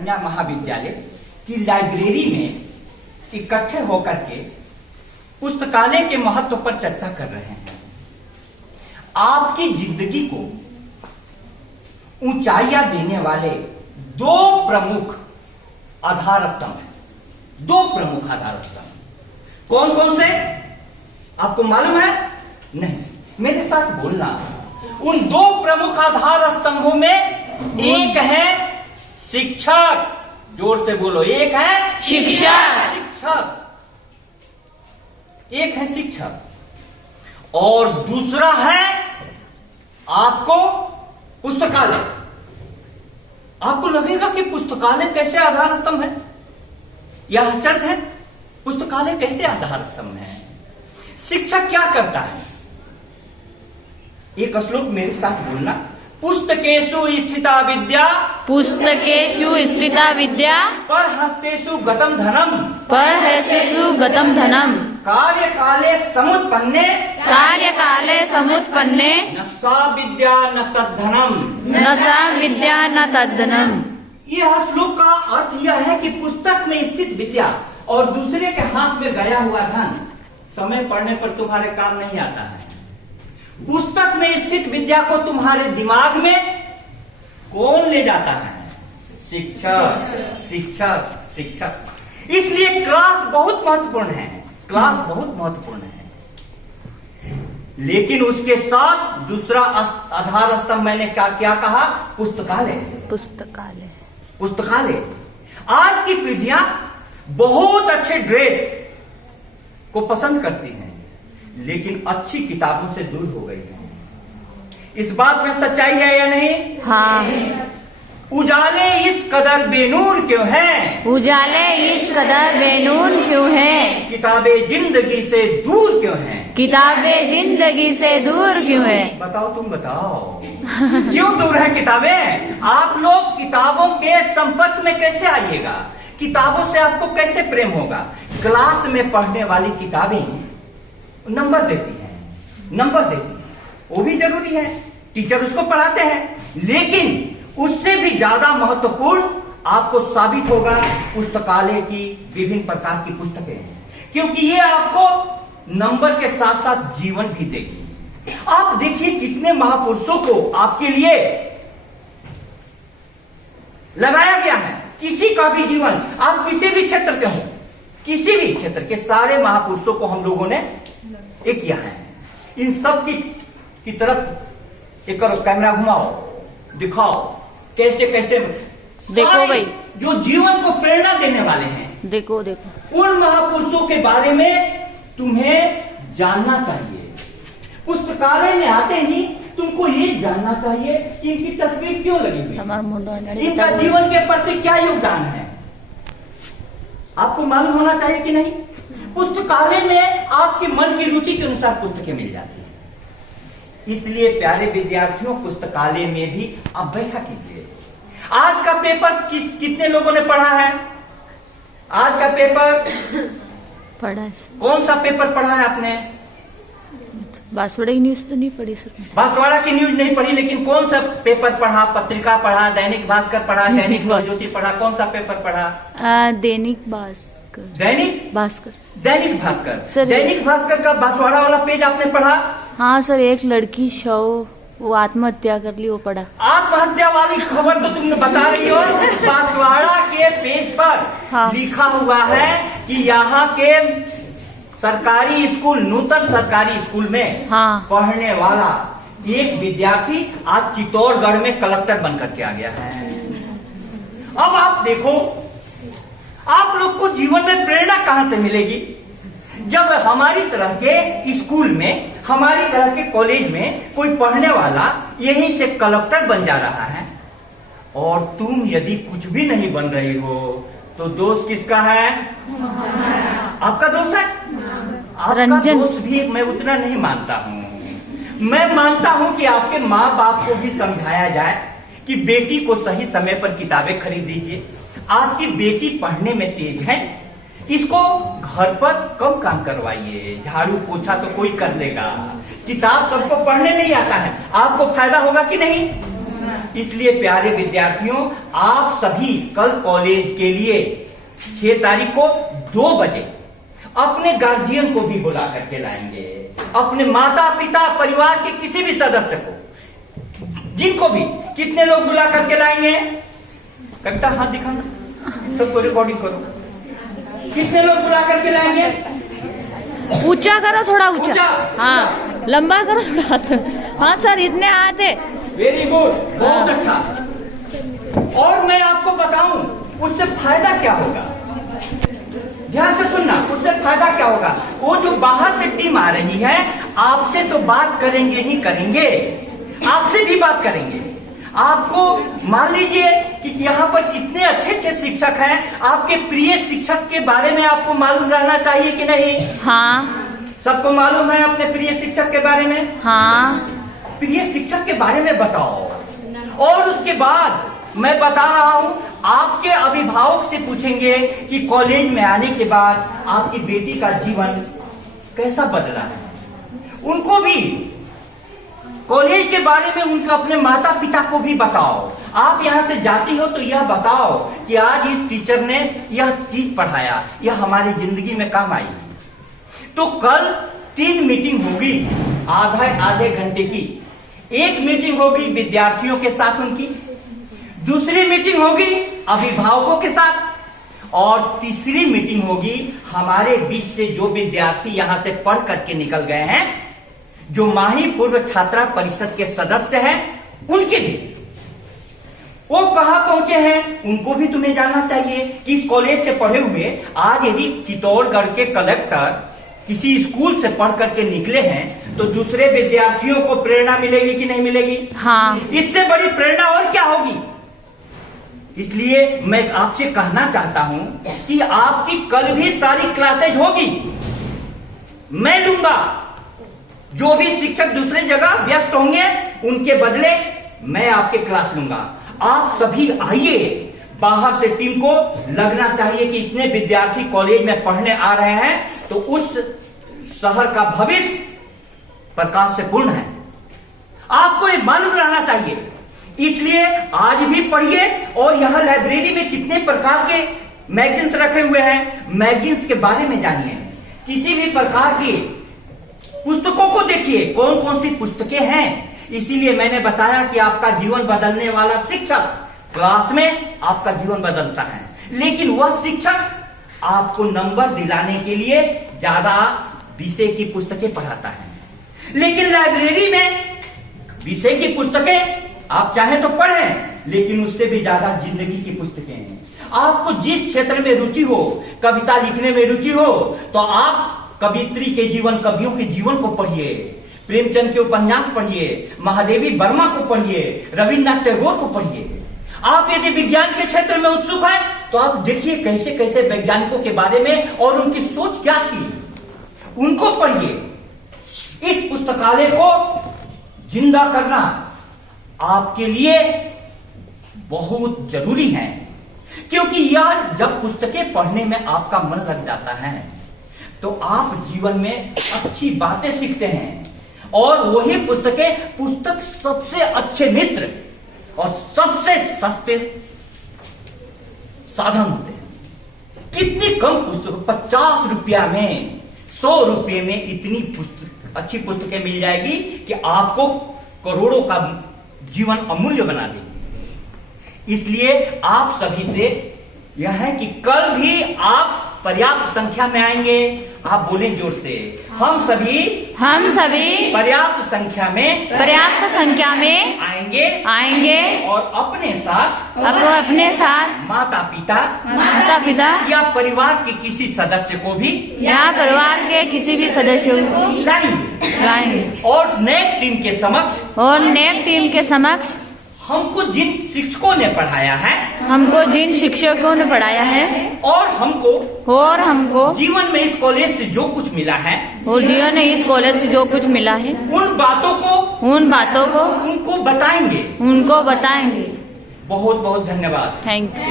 कन्या महाविद्यालय की लाइब्रेरी में इकट्ठे होकर के पुस्तकालय के महत्व पर चर्चा कर रहे हैं। आपकी जिंदगी को ऊंचाइयां देने वाले दो प्रमुख आधार स्तंभ, दो प्रमुख आधार स्तंभ कौन कौन से आपको मालूम है? नहीं, मेरे साथ बोलना। उन दो प्रमुख आधार स्तंभों में एक है शिक्षक, जोर से बोलो, एक है शिक्षक। शिक्षक, एक है शिक्षक और दूसरा है आपको पुस्तकालय। आपको लगेगा कि पुस्तकालय कैसे आधार स्तंभ है? यह आश्चर्य है, पुस्तकालय कैसे आधार स्तंभ है? शिक्षक क्या करता है? एक श्लोक मेरे साथ बोलना। पुस्तकेषु स्थिता विद्या, पुस्तकेषु स्थिता विद्या, परहस्तेषु गतं धनम, परहस्तेषु गतं धनम, कार्यकाले समुत्पन्ने, कार्यकाले समुत्पन्ने, न सा विद्या न तद्धनम, न सा विद्या न तद्धनम। यह श्लोक का अर्थ यह है कि पुस्तक में स्थित विद्या और दूसरे के हाथ में गया हुआ धन समय पड़ने पर तुम्हारे काम नहीं आता है। पुस्तक में स्थित विद्या को तुम्हारे दिमाग में कौन ले जाता है? शिक्षक, शिक्षक, शिक्षक। इसलिए क्लास बहुत महत्वपूर्ण है, क्लास बहुत महत्वपूर्ण है। लेकिन उसके साथ दूसरा आधार स्तंभ मैंने क्या कहा? पुस्तकालय। पुस्तकालय, पुस्तकालय। आज की पीढ़ियां बहुत अच्छे ड्रेस को पसंद करती हैं, लेकिन अच्छी किताबों से दूर हो गई है। इस बात में सच्चाई है या नहीं? हाँ। उजाले इस कदर बेनूर क्यों हैं? उजाले इस कदर बेनूर क्यों हैं? किताबें जिंदगी से दूर क्यों हैं? किताबें जिंदगी से दूर क्यों हैं? बताओ, तुम बताओ। क्यों दूर है किताबें? आप लोग किताबों के संपर्क में कैसे आइएगा? किताबों से आपको कैसे प्रेम होगा? क्लास में पढ़ने वाली किताबें नंबर देती हैं, नंबर देती हैं, वो भी जरूरी है, टीचर उसको पढ़ाते हैं, लेकिन उससे भी ज्यादा महत्वपूर्ण आपको साबित होगा पुस्तकालय की विभिन्न प्रकार की पुस्तकें, क्योंकि ये आपको नंबर के साथ साथ जीवन भी देगी। आप देखिए कितने महापुरुषों को आपके लिए लगाया गया है। किसी का भी जीवन, आप किसी भी क्षेत्र के हो, किसी भी क्षेत्र के सारे महापुरुषों को हम लोगों ने एक किया है। इन सब की तरफ एक करो, कैमरा घुमाओ, दिखाओ कैसे कैसे देखो भाई, जो जीवन को प्रेरणा देने वाले हैं, देखो देखो, उन महापुरुषों के बारे में तुम्हें जानना चाहिए। पुस्तकालय में आते ही तुमको ये जानना चाहिए कि इनकी तस्वीर क्यों लगी हुई है, इनका जीवन के प्रति क्या योगदान है, आपको मालूम होना चाहिए कि नहीं? पुस्तकालय में आपके मन की रुचि के अनुसार पुस्तकें मिल जाती हैं। इसलिए प्यारे विद्यार्थियों, पुस्तकालय में भी आप बैठा कीजिए। आज का पेपर कितने लोगों ने पढ़ा है? आज का पेपर पढ़ा है। कौन सा पेपर पढ़ा है आपने? बांसवाड़ा की न्यूज तो नहीं पढ़ी सर। बांसवाड़ा की न्यूज नहीं पढ़ी, लेकिन कौन सा पेपर पढ़ा? पत्रिका पढ़ा, दैनिक भास्कर पढ़ा, दैनिक ज्योति पढ़ा, कौन सा पेपर पढ़ा? दैनिक भास्कर। दैनिक भास्कर, दैनिक भास्कर सर। दैनिक भास्कर का बांसवाड़ा वाला पेज आपने पढ़ा? हाँ सर, एक लड़की शव वो आत्महत्या कर ली, वो पढ़ा। आत्महत्या वाली खबर तो तुमने बता रही हो। बांसवाड़ा के पेज पर हाँ। लिखा हुआ है कि यहाँ के सरकारी स्कूल, नूतन सरकारी स्कूल में हाँ। पढ़ने वाला एक विद्यार्थी आज चित्तौड़गढ़ में कलेक्टर बनकर के आ गया है। अब आप देखो, आप लोग को जीवन में प्रेरणा कहां से मिलेगी? जब हमारी तरह के स्कूल में, हमारी तरह के कॉलेज में कोई पढ़ने वाला यहीं से कलेक्टर बन जा रहा है, और तुम यदि कुछ भी नहीं बन रही हो तो दोष किसका है? आपका दोष है। आपका दोष भी मैं उतना नहीं मानता हूँ। मैं मानता हूँ कि आपके माँ बाप को भी समझाया जाए कि बेटी को सही समय पर किताबें खरीद दीजिए। आपकी बेटी पढ़ने में तेज है, इसको घर पर कम काम करवाइए। झाड़ू पोछा तो कोई कर देगा, किताब सबको पढ़ने नहीं आता है, आपको फायदा होगा कि नहीं? इसलिए प्यारे विद्यार्थियों, आप सभी कल कॉलेज के लिए 6 तारीख को 2 बजे अपने गार्जियन को भी बुला करके लाएंगे, अपने माता पिता परिवार के किसी भी सदस्य को, जिनको भी। कितने लोग बुला करके लाएंगे? कविता हाथ दिखाना, सबको रिकॉर्डिंग करो। कितने लोग बुला करके लाएंगे? ऊंचा करो, थोड़ा ऊंचा। ऊंचा। हाँ, लंबा करो थोड़ा हाथ। हाँ सर, इतने हाथ है। वेरी गुड, बहुत अच्छा। और मैं आपको बताऊं उससे फायदा क्या होगा, ध्यान से सुनना। उससे फायदा क्या होगा? वो जो बाहर से टीम आ रही है, आपसे तो बात करेंगे ही करेंगे, आपसे भी बात करेंगे। आपको मान लीजिए कि यहाँ पर कितने अच्छे अच्छे शिक्षक हैं, आपके प्रिय शिक्षक के बारे में आपको मालूम रहना चाहिए कि नहीं? हाँ। सबको मालूम है अपने प्रिय शिक्षक के बारे में? हाँ। प्रिय शिक्षक के बारे में बताओ। और उसके बाद मैं बता रहा हूं, आपके अभिभावक से पूछेंगे कि कॉलेज में आने के बाद आपकी बेटी का जीवन कैसा बदला है। उनको भी कॉलेज के बारे में उनके अपने माता पिता को भी बताओ। आप यहाँ से जाती हो तो यह बताओ कि आज इस टीचर ने यह चीज पढ़ाया, यह हमारी जिंदगी में काम आई। तो कल 3 मीटिंग होगी आधे घंटे की। एक मीटिंग होगी विद्यार्थियों के साथ उनकी, दूसरी मीटिंग होगी अभिभावकों के साथ, और तीसरी मीटिंग होगी हमारे बीच से जो विद्यार्थी यहां से पढ़ करके निकल गए हैं, जो माही पूर्व छात्रा परिषद के सदस्य हैं, उनके भी। वो कहां पहुंचे हैं उनको भी तुम्हें जानना चाहिए कि इस कॉलेज से पढ़े हुए आज यदि चित्तौड़गढ़ के कलेक्टर किसी स्कूल से पढ़ करके निकले हैं तो दूसरे विद्यार्थियों को प्रेरणा मिलेगी कि नहीं मिलेगी? हाँ। इससे बड़ी प्रेरणा और क्या होगी? इसलिए मैं आपसे कहना चाहता हूं कि आपकी कल भी सारी क्लासेज होगी, मैं लूंगा। जो भी शिक्षक दूसरी जगह व्यस्त होंगे उनके बदले मैं आपके क्लास लूंगा। आप सभी आइए, बाहर से टीम को लगना चाहिए कि इतने विद्यार्थी कॉलेज में पढ़ने आ रहे हैं तो उस शहर का भविष्य प्रकाश से पूर्ण है। आपको ये मालूम रहना चाहिए। इसलिए आज भी पढ़िए। और यहाँ लाइब्रेरी में कितने प्रकार के मैगजीन्स रखे हुए हैं, मैगजीन्स के बारे में जानिए। किसी भी प्रकार की पुस्तकों को देखिए, कौन कौन सी पुस्तकें हैं। इसीलिए मैंने बताया कि आपका जीवन बदलने वाला शिक्षक क्लास में आपका जीवन बदलता है, लेकिन वह शिक्षक आपको नंबर दिलाने के लिए ज्यादा विषय की पुस्तकें पढ़ाता है। लेकिन लाइब्रेरी में विषय की पुस्तकें आप चाहे तो पढ़ें, लेकिन उससे भी ज्यादा जिंदगी की पुस्तकें हैं। आपको जिस क्षेत्र में रुचि हो, कविता लिखने में रुचि हो, तो आप कवित्री के जीवन, कवियों के जीवन को पढ़िए, प्रेमचंद के उपन्यास पढ़िए, महादेवी वर्मा को पढ़िए, रविन्द्रनाथ टैगोर को पढ़िए। आप यदि विज्ञान के क्षेत्र में उत्सुक हैं तो आप देखिए कैसे कैसे वैज्ञानिकों के बारे में और उनकी सोच क्या थी, उनको पढ़िए। इस पुस्तकालय को जिंदा करना आपके लिए बहुत जरूरी है, क्योंकि यह जब पुस्तकें पढ़ने में आपका मन लग जाता है तो आप जीवन में अच्छी बातें सीखते हैं। और वही पुस्तक सबसे अच्छे मित्र और सबसे सस्ते साधन होते हैं। कितनी कम पुस्तक, 50 रुपया में, 100 रुपये में इतनी अच्छी पुस्तकें मिल जाएगी कि आपको करोड़ों का जीवन अमूल्य बना देगी। इसलिए आप सभी से यह है कि कल भी आप पर्याप्त संख्या में आएंगे। आप बोले जोर से, हम सभी पर्याप्त संख्या में आएंगे और अपने साथ माता पिता या परिवार के किसी सदस्य को भी लाएंगे। और नेक टीम के समक्ष हमको जिन शिक्षकों ने पढ़ाया है और हमको जीवन में इस कॉलेज से जो कुछ मिला है उन बातों को उनको बताएंगे। बहुत बहुत धन्यवाद। Thank you.